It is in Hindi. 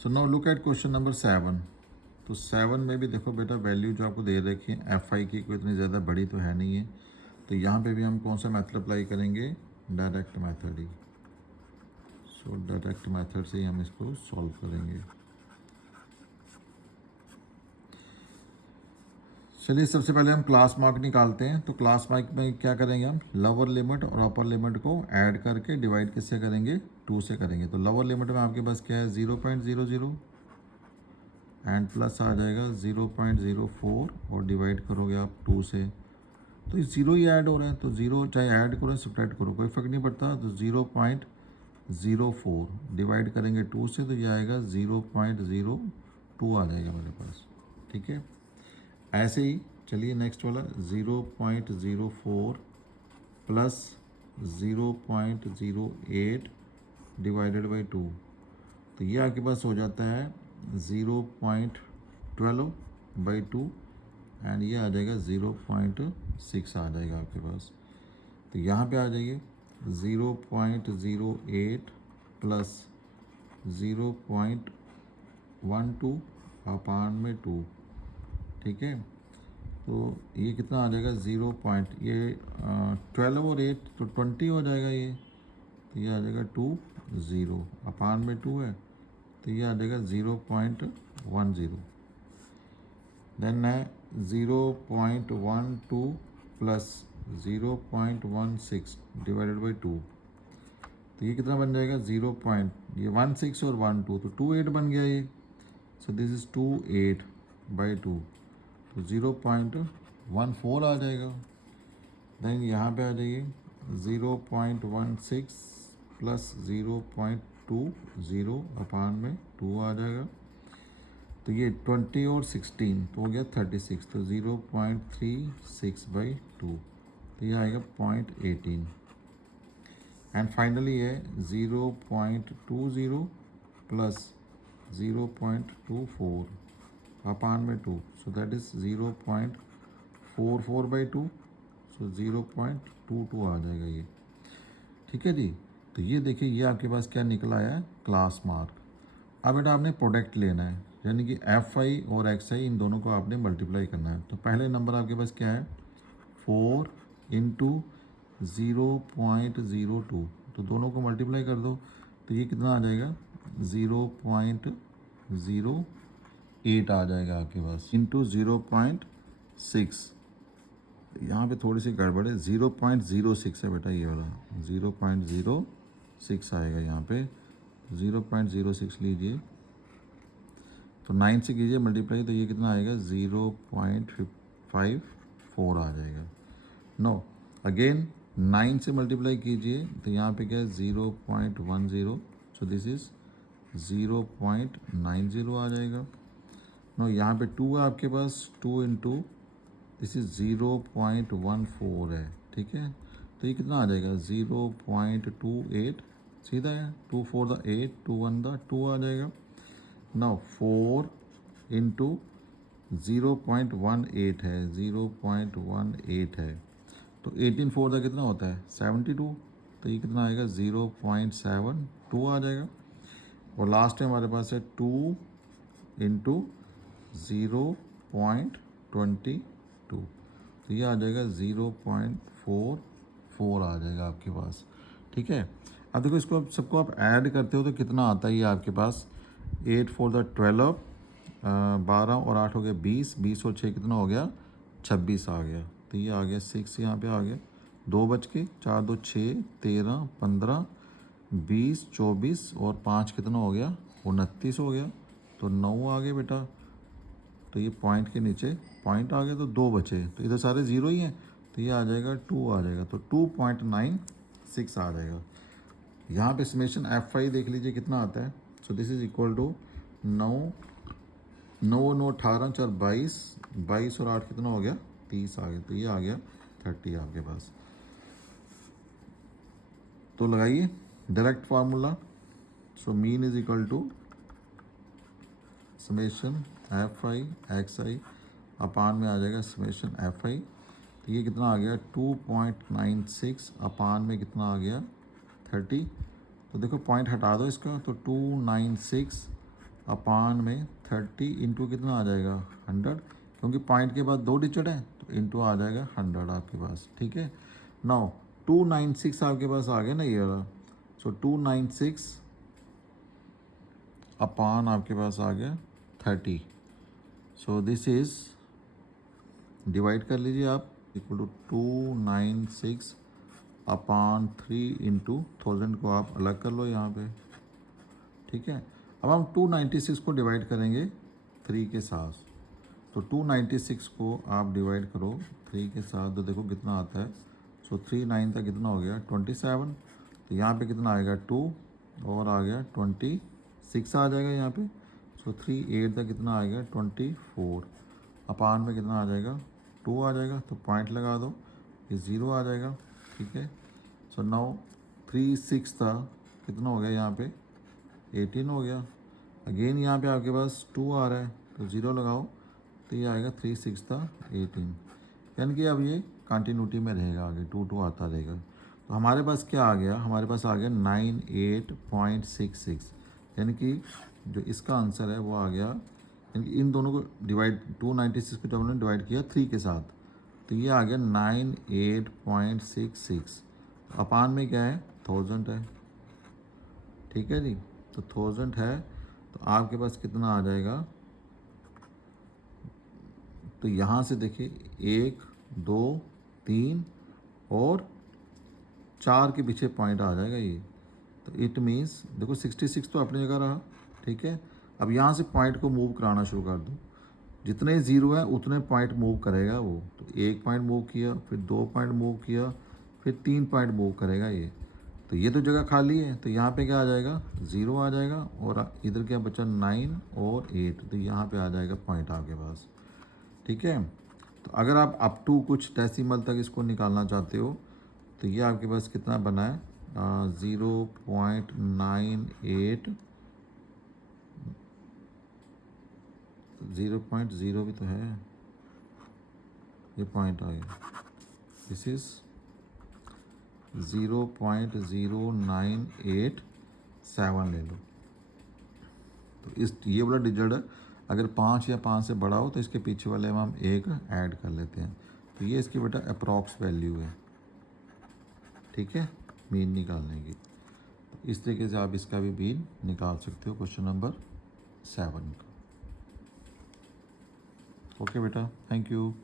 So now look at question number 7। तो 7 में भी देखो बेटा वैल्यू जो आपको दे रखी है एफ आई की, कोई इतनी ज़्यादा बड़ी तो है नहीं है। तो यहाँ पे भी हम कौन सा मेथड अप्लाई करेंगे, डायरेक्ट मेथड ही। सो डायरेक्ट मेथड से ही हम इसको सॉल्व करेंगे। चलिए सबसे पहले हम क्लास मार्क निकालते हैं। तो क्लास मार्क में क्या करेंगे, हम लोअर लिमिट और अपर लिमिट को ऐड करके डिवाइड किससे करेंगे, 2 से करेंगे। तो लोअर लिमिट में आपके पास क्या है 0.00 एंड प्लस आ जाएगा 0.04 और डिवाइड करोगे आप 2 से। तो ये जीरो ही ऐड हो रहा है, तो जीरो चाहे ऐड करो सब्ट्रैक्ट करो कोई फ़र्क नहीं पड़ता। तो 0.04 डिवाइड करेंगे 2 से, तो ये आएगा 0.02 आ जाएगा मेरे पास। ठीक है, ऐसे ही चलिए नेक्स्ट वाला 0.04 प्लस 0.08 डिवाइडेड बाई 2। तो ये आपके पास हो जाता है 0.12 बाई 2 एंड ये आ जाएगा 0.6 आ जाएगा आपके पास। तो यहाँ पे आ जाइए 0.08 प्लस 0.12 अपान में 2। ठीक है, तो ये कितना आ जाएगा 12 और 8 तो 20 हो जाएगा ये। तो ये आ जाएगा 20 अपान में 2 है, तो ये आ जाएगा 0.10। देन है 0.12 प्लस 0.16 डिवाइडेड बाई 2। तो ये कितना बन जाएगा ये 16 और 12 तो 28 बन गया ये। सो दिस इज 28 बाई 2, तो 0.14 आ जाएगा। देन यहाँ पे आ जाइए 0.16 प्लस 0.20 अपान में 2 आ जाएगा। तो ये 20 और 16 तो हो गया 36, तो 0.36 बाई 2, तो ये आएगा 0.18। एंड फाइनली है 0.20 प्लस 0.24 अपान में 2, सो दैट इज 0.44 बाई 2, सो 0.22 आ जाएगा ये। ठीक है जी, तो ये देखिए ये आपके पास क्या निकला है, क्लास मार्क। अब बेटा आपने प्रोडक्ट लेना है, यानी कि एफ आई और एक्स आई इन दोनों को आपने मल्टीप्लाई करना है। तो पहले नंबर आपके पास क्या है 4 इंटू 0.02, तो दोनों को मल्टीप्लाई कर दो, तो ये कितना आ जाएगा 0.08 आ जाएगा आपके पास इंटू 0.6। यहाँ पे थोड़ी सी गड़बड़ है, 0.06 है बेटा ये वाला, 0.06 आएगा यहाँ पे। 0.06 लीजिए, तो 9 से कीजिए मल्टीप्लाई, तो ये कितना आएगा 0.54 आ जाएगा। नो अगेन 9 से मल्टीप्लाई कीजिए, तो यहाँ पे क्या है 0.10, सो दिस इज़ 0.90 आ जाएगा। नो यहाँ पे 2 है आपके पास, 2 इंटू दिस इज़ 0.14 है। ठीक है, तो ये कितना आ जाएगा 0.28, सीधा है 2 4 द 8, 2 1 द 2 आ जाएगा। नाउ 4 इंटू 0.18 है, 0.18 है, तो 18 4 का कितना होता है 72, तो ये कितना आएगा 0.72 आ जाएगा। और लास्ट में हमारे पास है 2 इंटू 0.22, तो ये आ जाएगा 0.44 आ जाएगा आपके पास। ठीक है, अब देखो इसको सबको आप ऐड करते हो तो कितना आता है ये आपके पास 8 4 द 12, 12 और 8 हो गया 20, 20 और 6 कितना हो गया 26 आ गया। तो ये आ गया 6 यहाँ पे आ गया, 2 बच के 4 2 6 13 15 20 24 और 5 कितना हो गया 29 हो गया, तो 9 आ गए बेटा। तो ये पॉइंट के नीचे पॉइंट आ गया, तो 2 बचे, तो इधर सारे ज़ीरो ही हैं, तो ये आ जाएगा 2 आ जाएगा, तो 2.96 आ जाएगा। यहाँ पे समेशन एफ आई देख लीजिए कितना आता है। So this is equal to 9 9 18 4 22, 22 और 8 कितना हो गया 30 आ गया, तो ये आ गया 30 आपके पास। तो लगाइए direct formula. So mean is equal to summation f i x i upon में आ जाएगा समेशन एफ आई, तो ये कितना आ गया 2.96 अपान में कितना आ गया 30। तो देखो पॉइंट हटा दो इसका, तो 296 अपान में 30 इंटू कितना आ जाएगा 100, क्योंकि पॉइंट के बाद 2 डिजिट है तो इंटू आ जाएगा 100 आपके पास, ठीक है। नाउ 296 आपके पास आ गया ना ये वाला, सो 296 अपान आपके पास आ गया 30। सो दिस इज़, डिवाइड कर लीजिए आप, इक्वल टू 296 अपान 3 इंटू 1000 को आप अलग कर लो यहाँ पे, ठीक है। अब हम 296 को डिवाइड करेंगे 3 के साथ, तो 296 को आप डिवाइड करो 3 के साथ तो देखो कितना आता है। सो 3 9 तक कितना हो गया 27, तो यहाँ पे कितना आएगा 2 और आ गया 26 आ जाएगा यहाँ पे। सो 3 8 तक कितना आएगा 24, अपान में कितना आ जाएगा 2 आ जाएगा, तो पॉइंट लगा दो, ये 0 आ जाएगा, ठीक है। सो नाउ 3 6 था, कितना हो गया यहाँ पे 18 हो गया। अगेन यहाँ पे आपके पास 2 आ रहा है तो 0 लगाओ, तो ये आएगा 3 6 था 18, यानी कि अब ये कंटिन्यूटी में रहेगा, आगे 2 2 आता रहेगा। तो हमारे पास क्या आ गया, हमारे पास आ गया 98.66, यानी कि जो इसका आंसर है वो आ गया, यानी कि इन दोनों को डिवाइड 296 को जब हमने डिवाइड किया 3 के साथ, तो ये आ गया 98.66, अपान में क्या है 1000 है, ठीक है जी। तो 1000 है तो आपके पास कितना आ जाएगा, तो यहाँ से देखिए 1 2 3 और 4 के पीछे पॉइंट आ जाएगा ये, तो इट मीन्स देखो 66 तो अपनी जगह रहा, ठीक है। अब यहाँ से पॉइंट को मूव कराना शुरू कर दो, जितने ज़ीरो हैं उतने पॉइंट मूव करेगा वो, तो 1 पॉइंट मूव किया, फिर 2 पॉइंट मूव किया, फिर 3 पॉइंट मूव करेगा ये, तो ये तो जगह खाली है, तो यहाँ पे क्या आ जाएगा 0 आ जाएगा, और इधर क्या बचा 9 और 8, तो यहाँ पे आ जाएगा पॉइंट आपके पास, ठीक है। तो अगर आप अप टू कुछ डेसिमल तक इसको निकालना चाहते हो तो ये आपके पास कितना बना है 0.98, 0.0 भी तो है, ये पॉइंट आ गया, दिस इज़ 0.0987 ले लो। तो इस ये वाला डिजिट है, अगर 5 या 5 से बड़ा हो तो इसके पीछे वाले में हम 1 ऐड कर लेते हैं, तो ये इसकी बेटा अप्रॉक्स वैल्यू है, ठीक है, मीन निकालने की। तो इस तरीके से आप इसका भी मीन निकाल सकते हो क्वेश्चन नंबर 7 का। ओके बेटा, थैंक यू।